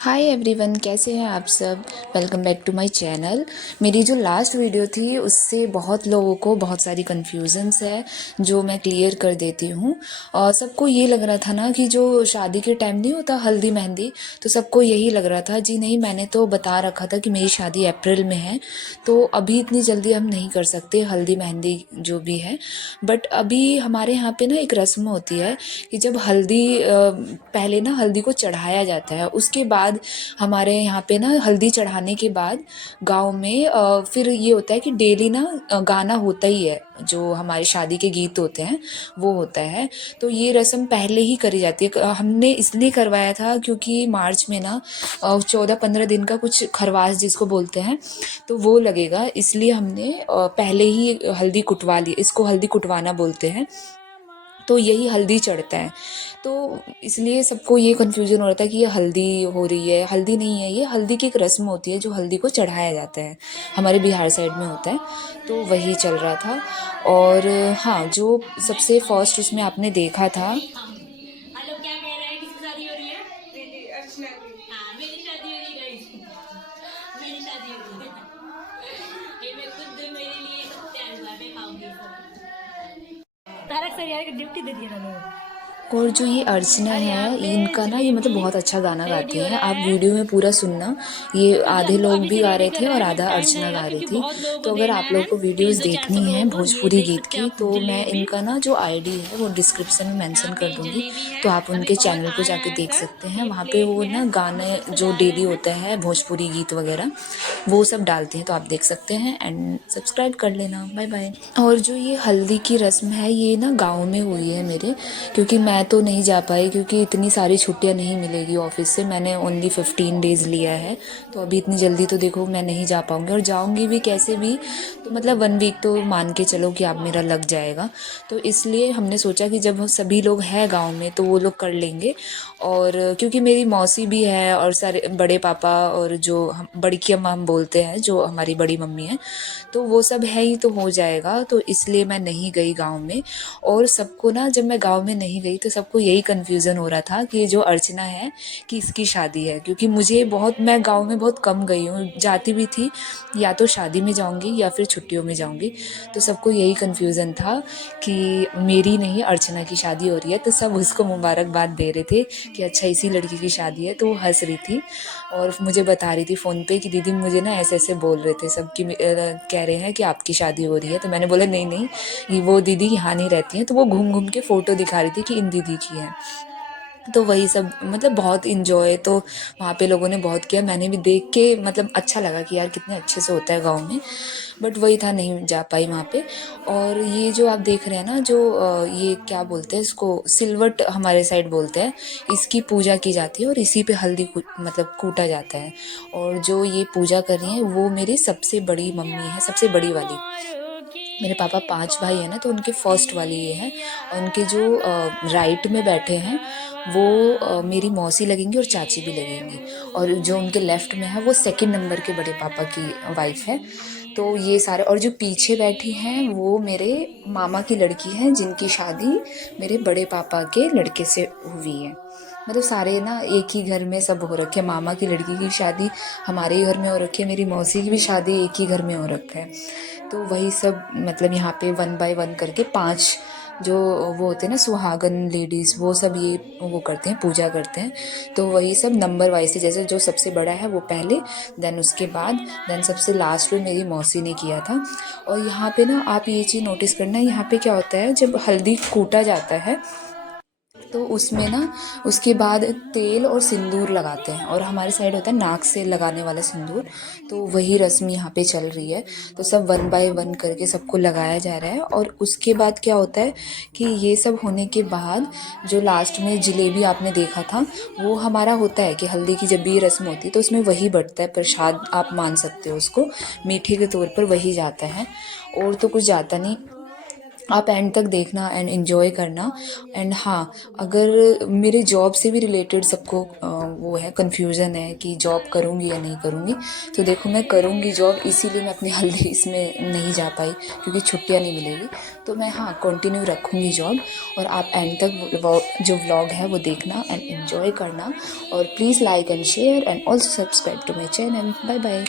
Hi everyone, कैसे हैं आप सब। Welcome back to my channel. मेरी जो लास्ट वीडियो थी उससे बहुत लोगों को बहुत सारी कन्फ्यूजन्स है जो मैं क्लियर कर देती हूँ। और सबको ये लग रहा था ना कि जो शादी के टाइम नहीं होता हल्दी मेहंदी, तो सबको यही लग रहा था जी नहीं, मैंने तो बता रखा था कि मेरी शादी अप्रैल में है, तो अभी इतनी जल्दी हम नहीं कर सकते हल्दी मेहंदी जो भी है। बट अभी हमारे यहाँ पे ना एक रस्म होती है कि जब हल्दी पहले ना हल्दी को चढ़ाया जाता है, उसके बाद हमारे यहाँ पे ना हल्दी चढ़ाने के बाद गाँव में फिर ये होता है कि डेली ना गाना होता ही है, जो हमारी शादी के गीत होते हैं वो होता है। तो ये रस्म पहले ही करी जाती है। हमने इसलिए करवाया था क्योंकि मार्च में ना 14-15 दिन का कुछ खरवास जिसको बोलते हैं, तो वो लगेगा, इसलिए हमने पहले ही हल्दी कुटवा ली। इसको हल्दी कुटवाना बोलते हैं। तो यही हल्दी चढ़ता है। तो इसलिए सबको ये कन्फ्यूज़न हो रहा था कि ये हल्दी हो रही है। हल्दी नहीं है, ये हल्दी की एक रस्म होती है जो हल्दी को चढ़ाया जाता है, हमारे बिहार साइड में होता है। तो वही चल रहा था। और हाँ, जो सबसे फर्स्ट उसमें आपने देखा था। हेलो, क्या कह रहे हैं? किसकी शादी हो रही है? मेरी अर्चना की। हाँ, मेरी शादी हो रही है गाइस। मेरी शादी हो रही है। ये मैं खुद मेरे लिए सब तैयार हुआ है, मैं खाऊंगी सब। तारक सर यार की ड्यूटी दे दिया ना लोग। और जो ये अर्चना और यहाँ है, पे इनका ना ये मतलब जलेबी बहुत अच्छा गाना रेडी गाती हो हैं। रहा आप है। वीडियो में पूरा सुनना। ये क्योंकि आधे हमको लोग अभी भी से गा रेडी रहे कर थे रहे और हैं, फिर आधा टाइम अर्चना लगेगा गा रही क्योंकि थी। बहुत लोगों को तो अगर देना आप है। लोग को वीडियोस 300-400 देखनी है लोगों को, ये भोजपुरी देख गीत सकते हैं की, आप तो मैं जलेबी। इनका ना जो आईडी है वो डिस्क्रिप्शन में यहाँ मेंशन कर पे दूंगी। जलेबी है। तो आप अभी उनके और चैनल को आ रहा जाके है देख सर, सकते हैं। ये वहाँ पे प्लेट वो में ना बस गाने इसको जो डाल डेली देना है। होता है भोजपुरी गीत वगैरह वो सब डालती हैं, तो आप देख सकते हैं एंड सब्सक्राइब कर लेना। Bye bye. और जो ये हल्दी की रस्म है ये ना गाँव में हुई है मेरे, क्योंकि मैं तो नहीं जा पाई क्योंकि इतनी सारी छुट्टियां नहीं मिलेगी ऑफिस से। मैंने ओनली 15 डेज़ लिया है, तो अभी इतनी जल्दी तो देखो मैं नहीं जा पाऊँगी, और जाऊँगी भी कैसे भी तो मतलब 1 वीक तो मान के चलो कि आप मेरा लग जाएगा। तो इसलिए हमने सोचा कि जब सभी लोग हैं गाँव में तो वो लोग कर लेंगे। और क्योंकि मेरी मौसी भी है और सारे बड़े पापा और जो हम बड़ी की अम्मा हम बोलते हैं, जो हमारी बड़ी मम्मी है, तो वो सब है ही, तो हो जाएगा। तो इसलिए मैं नहीं गई गाँव में। और सबको ना, जब मैं गाँव में नहीं गई तो सबको यही कन्फ्यूज़न हो रहा था कि जो अर्चना है कि इसकी शादी है, क्योंकि मुझे बहुत, मैं गाँव में बहुत कम गई हूँ, जाती भी थी या तो शादी में जाऊँगी या फिर छुट्टियों में जाऊँगी। तो सबको यही कन्फ्यूज़न था कि मेरी नहीं अर्चना की शादी हो रही है। तो सब उसको मुबारकबाद दे रहे थे कि अच्छा इसी लड़की की शादी है। तो वो हंस रही थी और मुझे बता रही थी फ़ोन पे कि दीदी मुझे ना ऐसे ऐसे बोल रहे थे सब कि कह रहे हैं कि आपकी शादी हो रही है। तो मैंने बोला नहीं नहीं, ये वो दीदी यहाँ नहीं रहती हैं। तो वो घूम घूम के फ़ोटो दिखा रही थी कि इन दीदी की है। तो वही सब मतलब बहुत इन्जॉय तो वहाँ पे लोगों ने बहुत किया। मैंने भी देख के मतलब अच्छा लगा कि यार कितने अच्छे से होता है गाँव में। बट वही था, नहीं जा पाई वहाँ पे। और ये जो आप देख रहे हैं ना, जो ये क्या बोलते हैं इसको, सिलवट हमारे साइड बोलते हैं, इसकी पूजा की जाती है और इसी पे हल्दी मतलब कूटा जाता है। और जो ये पूजा कर रही हैं वो मेरी सबसे बड़ी मम्मी है, सबसे बड़ी वाली। मेरे पापा 5 भाई हैं ना, तो उनके फर्स्ट वाली ये हैं। और उनके जो राइट में बैठे हैं वो मेरी मौसी लगेंगी और चाची भी लगेंगी। और जो उनके लेफ्ट में है वो सेकंड नंबर के बड़े पापा की वाइफ है। तो ये सारे, और जो पीछे बैठी हैं वो मेरे मामा की लड़की हैं जिनकी शादी मेरे बड़े पापा के लड़के से हुई है। मतलब सारे ना एक ही घर में सब हो रखे हैं। मामा की लड़की की शादी हमारे ही घर में हो रखी है, मेरी मौसी की भी शादी एक ही घर में हो रखा है। तो वही सब मतलब यहाँ पे 1 बाय 1 करके 5 जो वो होते हैं ना सुहागन लेडीज़, वो सब ये वो करते हैं, पूजा करते हैं। तो वही सब नंबर वाइज से, जैसे जो सबसे बड़ा है वो पहले, देन उसके बाद, देन सबसे लास्ट में मेरी मौसी ने किया था। और यहाँ पे ना आप ये चीज़ नोटिस करना, यहाँ पे क्या होता है जब हल्दी कूटा जाता है तो उसमें ना उसके बाद तेल और सिंदूर लगाते हैं, और हमारे साइड होता है नाक से लगाने वाला सिंदूर। तो वही रस्म यहाँ पे चल रही है। तो सब 1 बाय 1 करके सबको लगाया जा रहा है। और उसके बाद क्या होता है कि ये सब होने के बाद जो लास्ट में जलेबी आपने देखा था, वो हमारा होता है कि हल्दी की जब भी ये रस्म होती है तो उसमें वही बढ़ता है, प्रसाद आप मान सकते हो उसको, मीठे के तौर पर वही जाता है और तो कुछ जाता नहीं। आप एंड तक देखना एंड एंजॉय करना। एंड हाँ, अगर मेरे जॉब से भी रिलेटेड सबको वो है कन्फ्यूज़न है कि जॉब करूँगी या नहीं करूँगी, तो देखो मैं करूँगी जॉब, इसीलिए मैं अपनी हल्दी इसमें नहीं जा पाई क्योंकि छुट्टियाँ नहीं मिलेगी। तो मैं हाँ कंटिन्यू रखूँगी जॉब, और आप एंड तक जो व्लॉग है वो देखना एंड एंजॉय करना। और please like and share and also subscribe to my channel. Bye bye.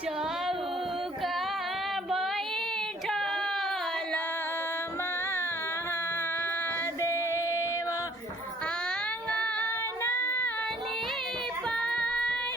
चौका बैठल महादेव आंगन लिपाय